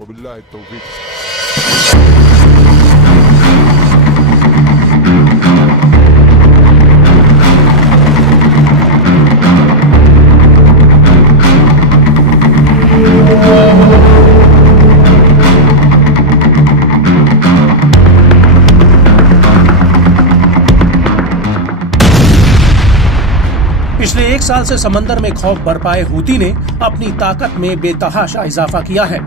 वबिल्लाहि तौफीक। पिछले एक साल से समंदर में खौफ बरपाए हूती ने अपनी ताकत में बेतहाशा इजाफा किया है।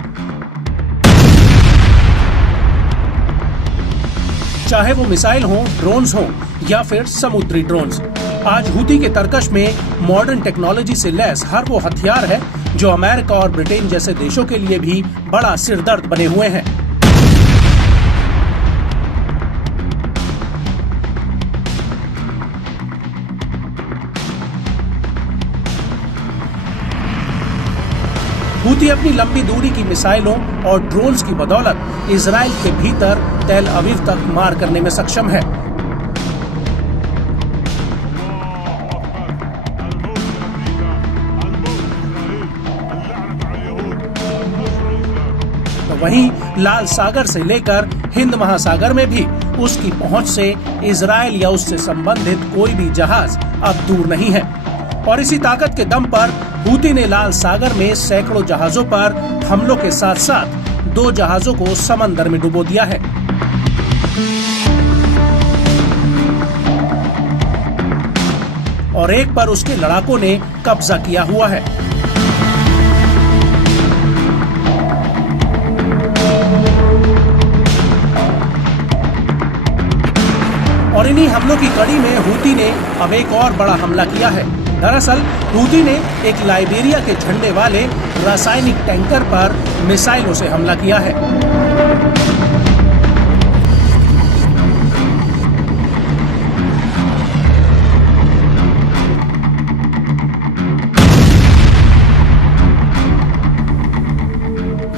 चाहे वो मिसाइल हो, ड्रोन्स हो या फिर समुद्री ड्रोन्स, आज हूती के तरकश में मॉडर्न टेक्नोलॉजी से लैस हर वो हथियार है जो अमेरिका और ब्रिटेन जैसे देशों के लिए भी बड़ा सिरदर्द बने हुए हैं। हूती अपनी लंबी दूरी की मिसाइलों और ड्रोन्स की बदौलत इजराइल के भीतर तेल अवीव तक मार करने में सक्षम है। तो वहीं लाल सागर से लेकर हिंद महासागर में भी उसकी पहुंच से इजराइल या उससे संबंधित कोई भी जहाज अब दूर नहीं है। और इसी ताकत के दम पर हूती ने लाल सागर में सैकड़ों जहाजों पर हमलों के साथ साथ 2 जहाजों को समंदर में डुबो दिया है। और एक पर उसके लड़ाकों ने कब्जा किया हुआ है। और इन्हीं हमलों की कड़ी में हूती ने अब एक और बड़ा हमला किया है। दरअसल हूती ने एक लाइबेरिया के झंडे वाले रासायनिक टैंकर पर मिसाइलों से हमला किया है।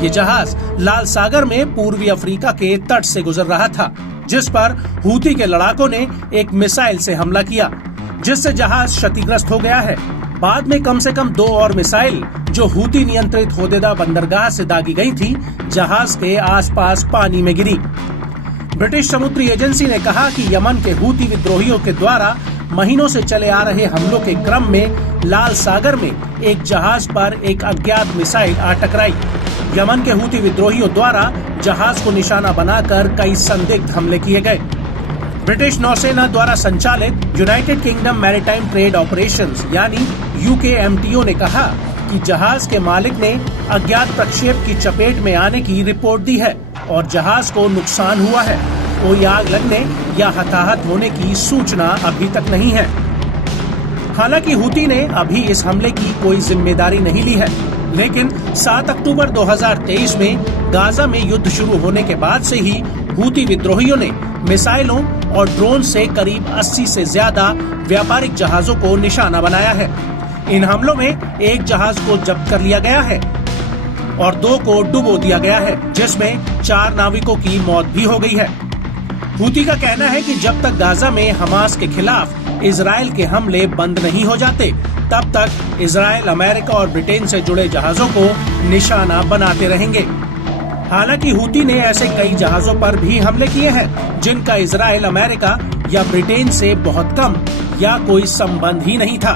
ये जहाज लाल सागर में पूर्वी अफ्रीका के तट से गुजर रहा था, जिस पर हूती के लड़ाकों ने एक मिसाइल से हमला किया, जिससे जहाज क्षतिग्रस्त हो गया है। बाद में कम से कम 2 और मिसाइल जो हूती नियंत्रित होदेदा बंदरगाह से दागी गई थी, जहाज के आसपास पानी में गिरी। ब्रिटिश समुद्री एजेंसी ने कहा कि यमन के हूती विद्रोहियों के द्वारा महीनों से चले आ रहे हमलों के क्रम में लाल सागर में एक जहाज पर एक अज्ञात मिसाइल आ टकराई। यमन के हूती विद्रोहियों द्वारा जहाज को निशाना बनाकर कई संदिग्ध हमले किए गए। ब्रिटिश नौसेना द्वारा संचालित United kingdom maritime trade operations यानी UKMTO ने कहा कि जहाज के मालिक ने अज्ञात प्रक्षेप की चपेट में आने की रिपोर्ट दी है और जहाज को नुकसान हुआ है। कोई आग लगने या हताहत होने की सूचना अभी तक नहीं है। हालांकि हूती ने अभी इस हमले की कोई जिम्मेदारी नहीं ली है, लेकिन 7 अक्टूबर 2023 में गाजा में युद्ध शुरू होने के बाद से ही हूती विद्रोहियों ने मिसाइलों और ड्रोन से करीब 80 से ज्यादा व्यापारिक जहाजों को निशाना बनाया है। इन हमलों में एक जहाज को जब्त कर लिया गया है और 2 को डुबो दिया गया है, जिसमें 4 नाविकों की मौत भी हो गई है। हूती का कहना है कि जब तक गाजा में हमास के खिलाफ इजराइल के हमले बंद नहीं हो जाते, तब तक इजराइल अमेरिका और ब्रिटेन से जुड़े जहाजों को निशाना बनाते रहेंगे। हालांकि हूती ने ऐसे कई जहाजों पर भी हमले किए हैं जिनका इजराइल, अमेरिका या ब्रिटेन से बहुत कम या कोई संबंध ही नहीं था।